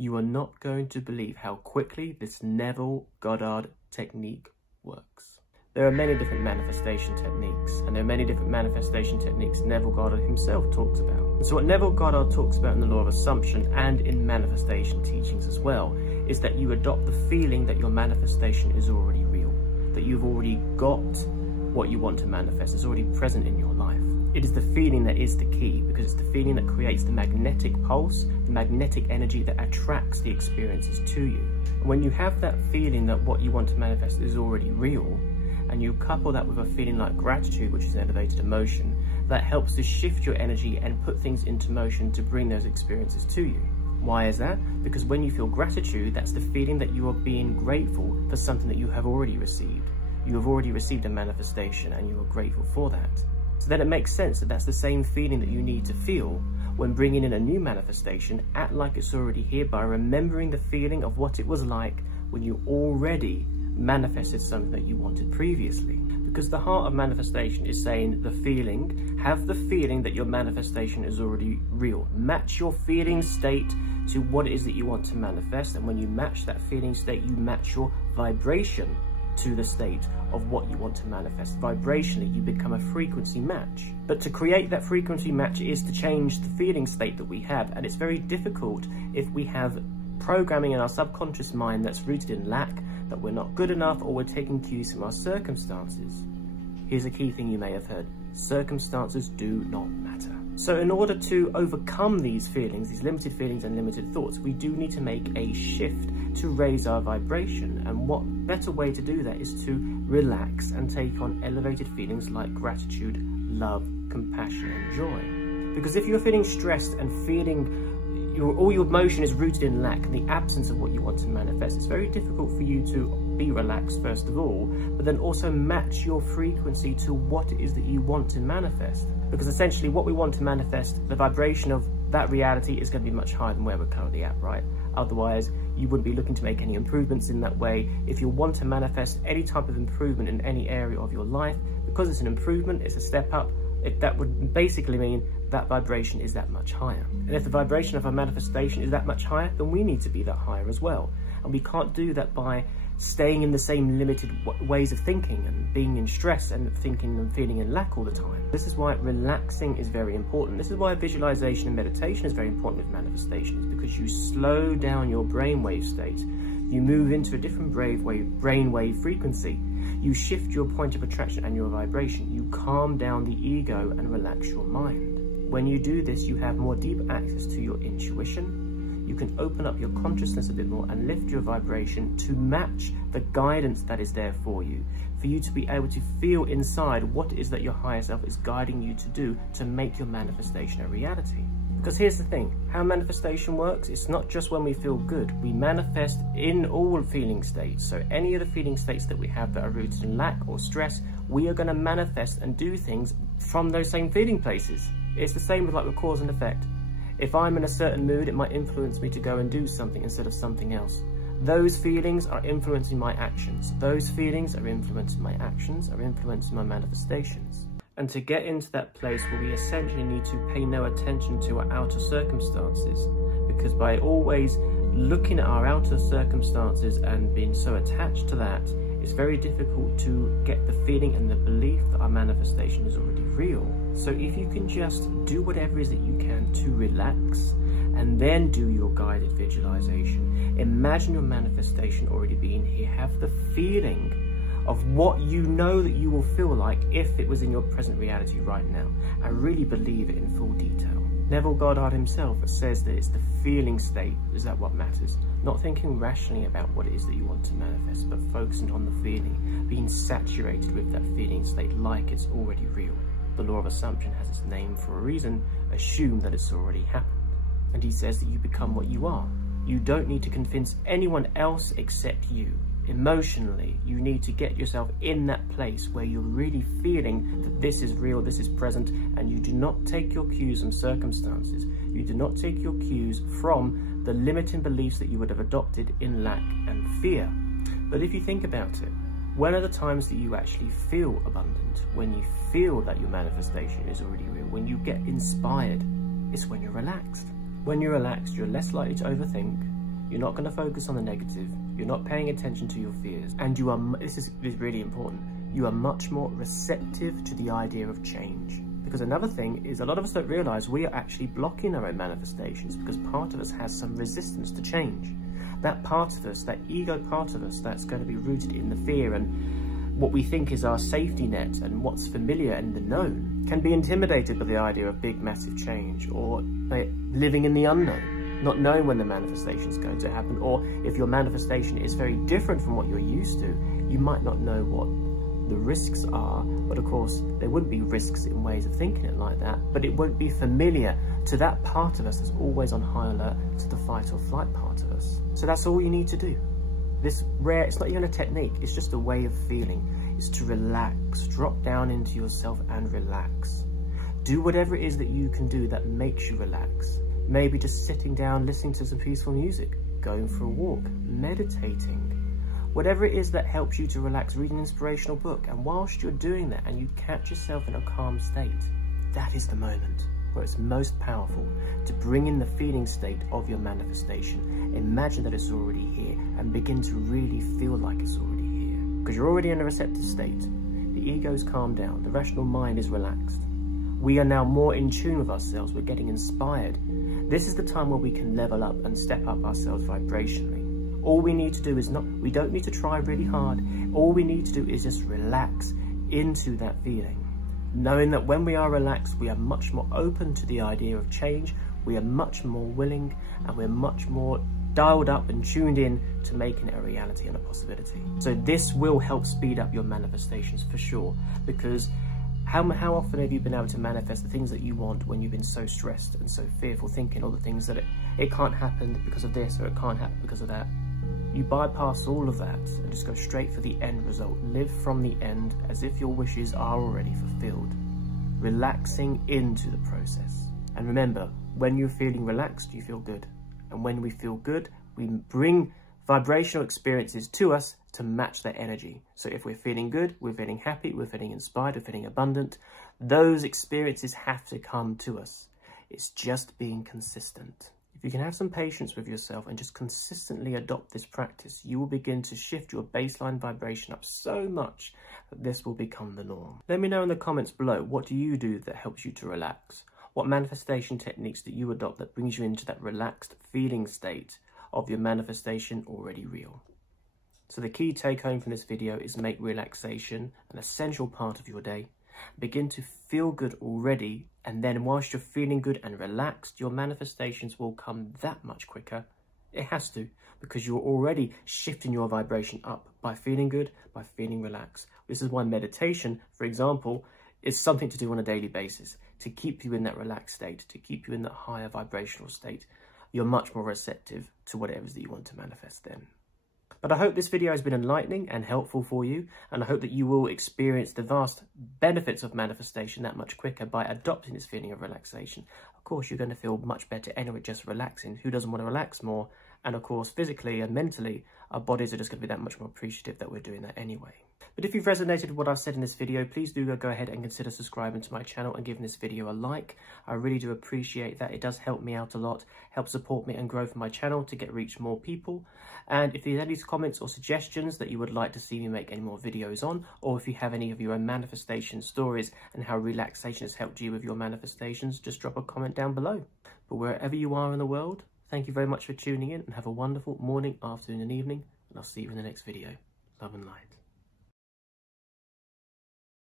You are not going to believe how quickly this Neville Goddard technique works. There are many different manifestation techniques, and there are many different manifestation techniques Neville Goddard himself talks about. And so what Neville Goddard talks about in the law of assumption and in manifestation teachings as well, is that you adopt the feeling that your manifestation is already real, that you've already got what you want to manifest, is already present in your life. It is the feeling that is the key, because it's the feeling that creates the magnetic pulse, the magnetic energy that attracts the experiences to you. And when you have that feeling that what you want to manifest is already real, and you couple that with a feeling like gratitude, which is an elevated emotion, that helps to shift your energy and put things into motion to bring those experiences to you. Why is that? Because when you feel gratitude, that's the feeling that you are being grateful for something that you have already received. You have already received a manifestation and you are grateful for that. So then it makes sense that that's the same feeling that you need to feel when bringing in a new manifestation. Act like it's already here by remembering the feeling of what it was like when you already manifested something that you wanted previously. Because the heart of manifestation is saying the feeling, have the feeling that your manifestation is already real. Match your feeling state to what it is that you want to manifest, and when you match that feeling state, you match your vibration to the state of what you want to manifest. Vibrationally, you become a frequency match. But to create that frequency match is to change the feeling state that we have, and it's very difficult if we have programming in our subconscious mind that's rooted in lack, that we're not good enough, or we're taking cues from our circumstances. Here's a key thing you may have heard: circumstances do not matter. So in order to overcome these feelings, these limited feelings and limited thoughts, we do need to make a shift to raise our vibration. And what better way to do that is to relax and take on elevated feelings like gratitude, love, compassion and joy. Because if you're feeling stressed and feeling all your emotion is rooted in lack and the absence of what you want to manifest, it's very difficult for you to be relaxed first of all, but then also match your frequency to what it is that you want to manifest. Because essentially what we want to manifest, the vibration of that reality is going to be much higher than where we're currently at, right? Otherwise, you wouldn't be looking to make any improvements in that way. If you want to manifest any type of improvement in any area of your life, because it's an improvement, it's a step up, that would basically mean that vibration is that much higher. And if the vibration of our manifestation is that much higher, then we need to be that higher as well. And we can't do that by staying in the same limited ways of thinking and being in stress and thinking and feeling in lack all the time. This is why relaxing is very important. This is why visualization and meditation is very important with manifestation, is because you slow down your brainwave state. You move into a different brainwave frequency. You shift your point of attraction and your vibration. You calm down the ego and relax your mind. When you do this, you have more deep access to your intuition. You can open up your consciousness a bit more and lift your vibration to match the guidance that is there for you to be able to feel inside what it is that your higher self is guiding you to do to make your manifestation a reality. Because here's the thing, how manifestation works, it's not just when we feel good. We manifest in all feeling states. So any of the feeling states that we have that are rooted in lack or stress, we are going to manifest and do things from those same feeling places. It's the same with like the cause and effect. If I'm in a certain mood, it might influence me to go and do something instead of something else. Those feelings are influencing my actions. Those feelings are influencing my actions, are influencing my manifestations. And to get into that place where we essentially need to pay no attention to our outer circumstances, because by always looking at our outer circumstances and being so attached to that, it's very difficult to get the feeling and the belief that our manifestation is already real. So if you can just do whatever it is that you can to relax and then do your guided visualization, imagine your manifestation already being here. Have the feeling of what you know that you will feel like if it was in your present reality right now. I really believe it in full detail. Neville Goddard himself says that it's the feeling state is that what matters. Not thinking rationally about what it is that you want to manifest, but focusing on the feeling, being saturated with that feeling state like it's already real. The law of assumption has its name for a reason. Assume that it's already happened. And he says that you become what you are. You don't need to convince anyone else except you. Emotionally, you need to get yourself in that place where you're really feeling that this is real, this is present, and you do not take your cues from circumstances. You do not take your cues from the limiting beliefs that you would have adopted in lack and fear. But if you think about it, when are the times that you actually feel abundant? When you feel that your manifestation is already real, when you get inspired, it's when you're relaxed. When you're relaxed, you're less likely to overthink. You're not going to focus on the negative. You're not paying attention to your fears. And you are, this is really important, you are much more receptive to the idea of change. Because another thing is, a lot of us don't realize we are actually blocking our own manifestations because part of us has some resistance to change. That part of us, that ego part of us, that's going to be rooted in the fear and what we think is our safety net and what's familiar and the known, can be intimidated by the idea of big, massive change, or living in the unknown, not knowing when the manifestation is going to happen, or if your manifestation is very different from what you're used to, you might not know what the risks are. But of course, there would be risks in ways of thinking it like that, but it won't be familiar to that part of us that's always on high alert to the fight or flight part of us. So that's all you need to do. It's not even a technique, it's just a way of feeling. It's to relax, drop down into yourself and relax. Do whatever it is that you can do that makes you relax. Maybe just sitting down, listening to some peaceful music, going for a walk, meditating. Whatever it is that helps you to relax, read an inspirational book. And whilst you're doing that and you catch yourself in a calm state, that is the moment where it's most powerful to bring in the feeling state of your manifestation. Imagine that it's already here and begin to really feel like it's already here. Because you're already in a receptive state. The ego's calmed down, the rational mind is relaxed. We are now more in tune with ourselves, we're getting inspired. This is the time where we can level up and step up ourselves vibrationally. All we need to do is we don't need to try really hard. All we need to do is just relax into that feeling. Knowing that when we are relaxed, we are much more open to the idea of change, we are much more willing, and we're much more dialed up and tuned in to making it a reality and a possibility. So this will help speed up your manifestations for sure, because how often have you been able to manifest the things that you want when you've been so stressed and so fearful, thinking all the things that it can't happen because of this or it can't happen because of that? You bypass all of that and just go straight for the end result. Live from the end as if your wishes are already fulfilled, relaxing into the process. And remember, when you're feeling relaxed, you feel good. And when we feel good, we bring vibrational experiences to us to match that energy. So if we're feeling good, we're feeling happy, we're feeling inspired, we're feeling abundant, those experiences have to come to us. It's just being consistent. If you can have some patience with yourself and just consistently adopt this practice, you will begin to shift your baseline vibration up so much that this will become the norm. Let me know in the comments below, what do you do that helps you to relax? What manifestation techniques do you adopt that brings you into that relaxed feeling state of your manifestation already real? So the key take home from this video is make relaxation an essential part of your day. Begin to feel good already, and then whilst you're feeling good and relaxed, your manifestations will come that much quicker. It has to, because you're already shifting your vibration up by feeling good, by feeling relaxed. This is why meditation, for example, is something to do on a daily basis, to keep you in that relaxed state, to keep you in that higher vibrational state. You're much more receptive to whatever it is that you want to manifest then. But I hope this video has been enlightening and helpful for you, and I hope that you will experience the vast benefits of manifestation that much quicker by adopting this feeling of relaxation. Of course, you're going to feel much better anyway just relaxing. Who doesn't want to relax more? And of course, physically and mentally, our bodies are just going to be that much more appreciative that we're doing that anyway. But if you've resonated with what I've said in this video, please do go ahead and consider subscribing to my channel and giving this video a like. I really do appreciate that. It does help me out a lot, help support me and grow for my channel to reach more people. And if there's any comments or suggestions that you would like to see me make any more videos on, or if you have any of your own manifestation stories and how relaxation has helped you with your manifestations, just drop a comment down below. But wherever you are in the world, thank you very much for tuning in, and have a wonderful morning, afternoon and evening, and I'll see you in the next video. Love and light.